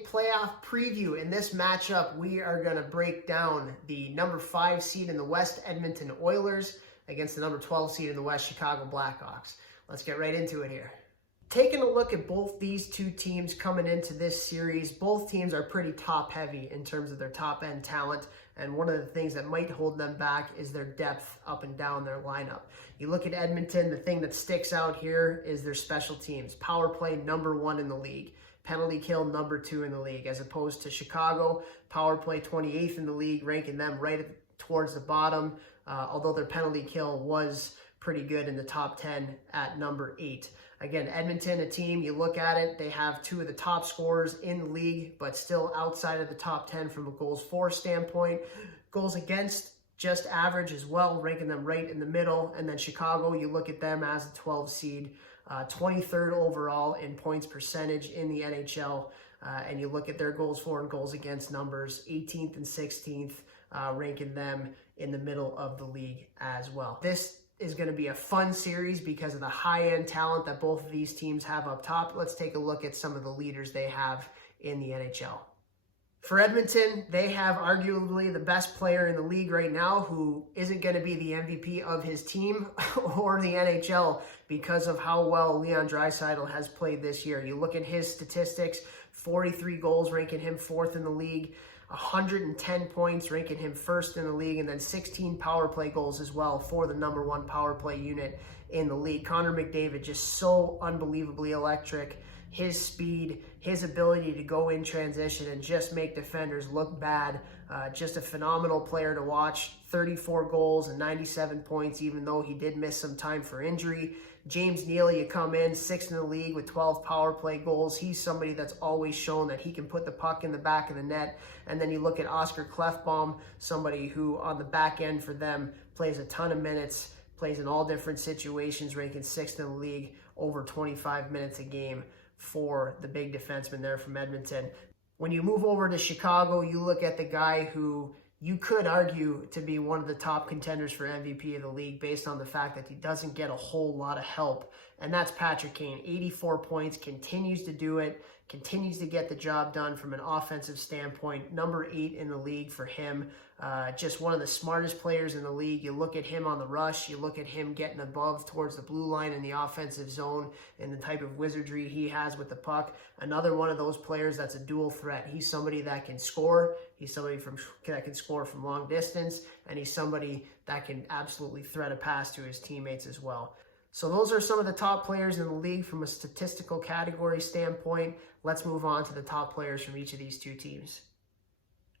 Goaltending playoff preview. In this matchup, we are going to break down the number 5 seed in the West, Edmonton Oilers, against the number 12 seed in the West, Chicago Blackhawks. Let's get right into it here. Taking a look at both these two teams coming into this series, both teams are pretty top-heavy in terms of their top-end talent, and one of the things that might hold them back is their depth up and down their lineup. You look at Edmonton, the thing that sticks out here is their special teams. Power play, number 1 in the league. Penalty kill, number 2 in the league, as opposed to Chicago, power play 28th in the league, ranking them right towards the bottom, although their penalty kill was pretty good in the top 10 at number 8. Again, Edmonton, a team, you look at it, they have 2 of the top scorers in the league, but still outside of the top 10 from a goals for standpoint. Goals against, just average as well, ranking them right in the middle. And then Chicago, you look at them as a 12 seed, 23rd overall in points percentage in the NHL. And you look at their goals for and goals against numbers, 18th and 16th, ranking them in the middle of the league as well. This is going to be a fun series because of the high-end talent that both of these teams have up top. Let's take a look at some of the leaders they have in the NHL. For Edmonton, they have arguably the best player in the league right now who isn't going to be the MVP of his team or the NHL because of how well Leon Draisaitl has played this year. You look at his statistics, 43 goals, ranking him 4th in the league. 110 points, ranking him 1st in the league, and then 16 power play goals as well for the number 1 power play unit in the league. Connor McDavid, just so unbelievably electric. His speed, his ability to go in transition and just make defenders look bad. Just a phenomenal player to watch. 34 goals and 97 points, even though he did miss some time for injury. James Neal, you come in 6th in the league with 12 power play goals. He's somebody that's always shown that he can put the puck in the back of the net. And then you look at Oscar Klefbom, somebody who on the back end for them plays a ton of minutes, plays in all different situations, ranking 6th in the league, over 25 minutes a game for the big defenseman there from Edmonton. When you move over to Chicago, you look at the guy who you could argue to be one of the top contenders for MVP of the league based on the fact that he doesn't get a whole lot of help, and that's Patrick Kane. 84 points, continues to do it, continues to get the job done from an offensive standpoint. Number 8 in the league for him. Just one of the smartest players in the league. You look at him on the rush, you look at him getting above towards the blue line in the offensive zone and the type of wizardry he has with the puck. Another one of those players that's a dual threat. He's somebody that can score. He's somebody that can score from long distance, and he's somebody that can absolutely thread a pass to his teammates as well. So those are some of the top players in the league from a statistical category standpoint. Let's move on to the top players from each of these two teams.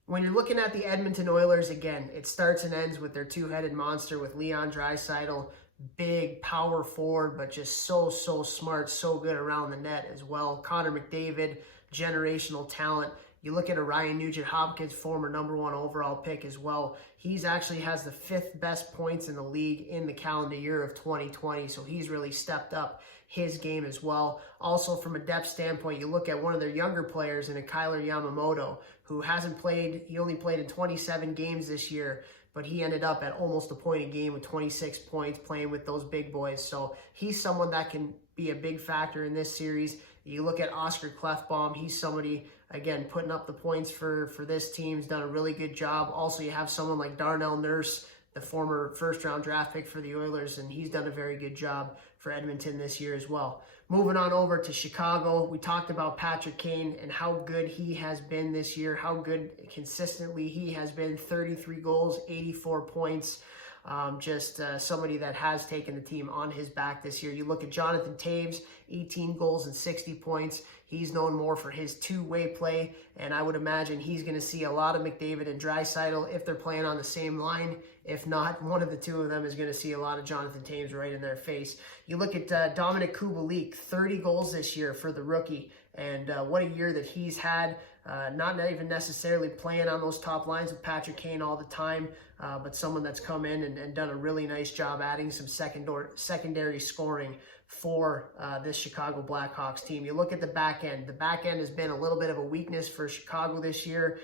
When you're looking at the Edmonton Oilers, again, it starts and ends with their two-headed monster with Leon Draisaitl, big power forward, but just so smart, so good around the net as well. Connor McDavid, generational talent. You look at a Ryan Nugent-Hopkins, former number 1 overall pick as well. He's actually has the 5th best points in the league in the calendar year of 2020, so he's really stepped up his game as well. Also, from a depth standpoint, you look at one of their younger players in a Kyler Yamamoto, who hasn't played, he only played in 27 games this year, but he ended up at almost a point a game with 26 points playing with those big boys. So he's someone that can be a big factor in this series. You look at Oscar Klefbom, he's somebody, again, putting up the points for this team. He's done a really good job. Also, you have someone like Darnell Nurse, the former first-round draft pick for the Oilers, and he's done a very good job for Edmonton this year as well. Moving on over to Chicago, we talked about Patrick Kane and how good he has been this year, how good consistently he has been. 33 goals, 84 points. Somebody that has taken the team on his back this year. You look at Jonathan Toews, 18 goals and 60 points. He's known more for his two-way play, and I would imagine he's going to see a lot of McDavid and Draisaitl if they're playing on the same line. If not, one of the two of them is going to see a lot of Jonathan Toews right in their face. You look at Dominik Kubalik, 30 goals this year for the rookie, and what a year that he's had. Not even necessarily playing on those top lines with Patrick Kane all the time, but someone that's come in and done a really nice job adding some secondary scoring for this Chicago Blackhawks team. You look at the back end. The back end has been a little bit of a weakness for Chicago this year.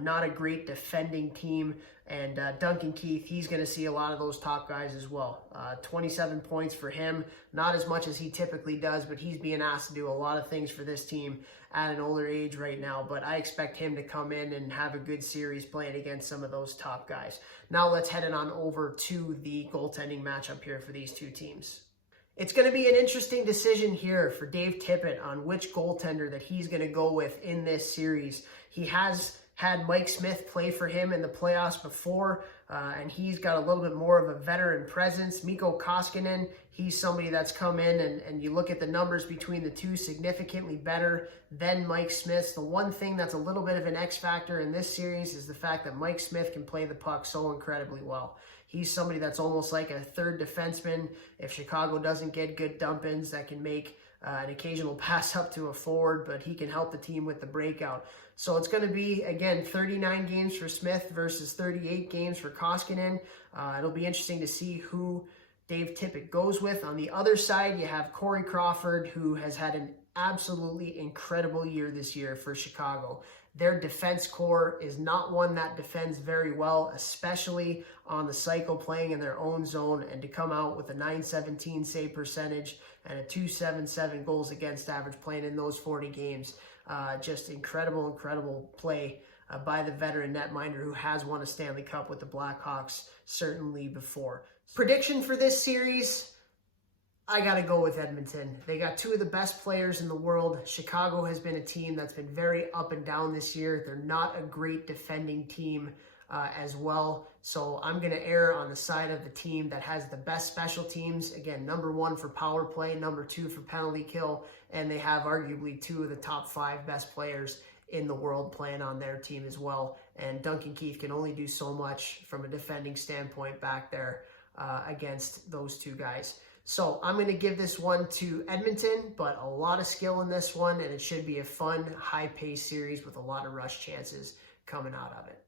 Not a great defending team. And Duncan Keith, he's going to see a lot of those top guys as well. 27 points for him, not as much as he typically does, but he's being asked to do a lot of things for this team at an older age right now. But I expect him to come in and have a good series playing against some of those top guys. Now let's head on over to the goaltending matchup here for these two teams. It's going to be an interesting decision here for Dave Tippett on which goaltender that he's going to go with in this series. He has had Mike Smith play for him in the playoffs before, and he's got a little bit more of a veteran presence. Mikko Koskinen, he's somebody that's come in, and you look at the numbers between the two, significantly better than Mike Smith's. The one thing that's a little bit of an X factor in this series is the fact that Mike Smith can play the puck so incredibly well. He's somebody that's almost like a third defenseman. If Chicago doesn't get good dump-ins, that can make an occasional pass up to a forward, but he can help the team with the breakout. So it's going to be, again, 39 games for Smith versus 38 games for Koskinen. It'll be interesting to see who Dave Tippett goes with. On the other side, you have Corey Crawford, who has had an absolutely incredible year this year for Chicago. Their defense core is not one that defends very well, especially on the cycle playing in their own zone, and to come out with a .917 save percentage and a .277 goals against average playing in those 40 games. Just incredible play by the veteran netminder who has won a Stanley Cup with the Blackhawks certainly before. Prediction for this series, I got to go with Edmonton. They got two of the best players in the world. Chicago has been a team that's been very up and down this year. They're not a great defending team as well. So I'm going to err on the side of the team that has the best special teams. Again, number 1 for power play, number 2 for penalty kill, and they have arguably 2 of the top 5 best players in the world playing on their team as well. And Duncan Keith can only do so much from a defending standpoint back there against those two guys. So I'm going to give this one to Edmonton, but a lot of skill in this one, and it should be a fun, high-paced series with a lot of rush chances coming out of it.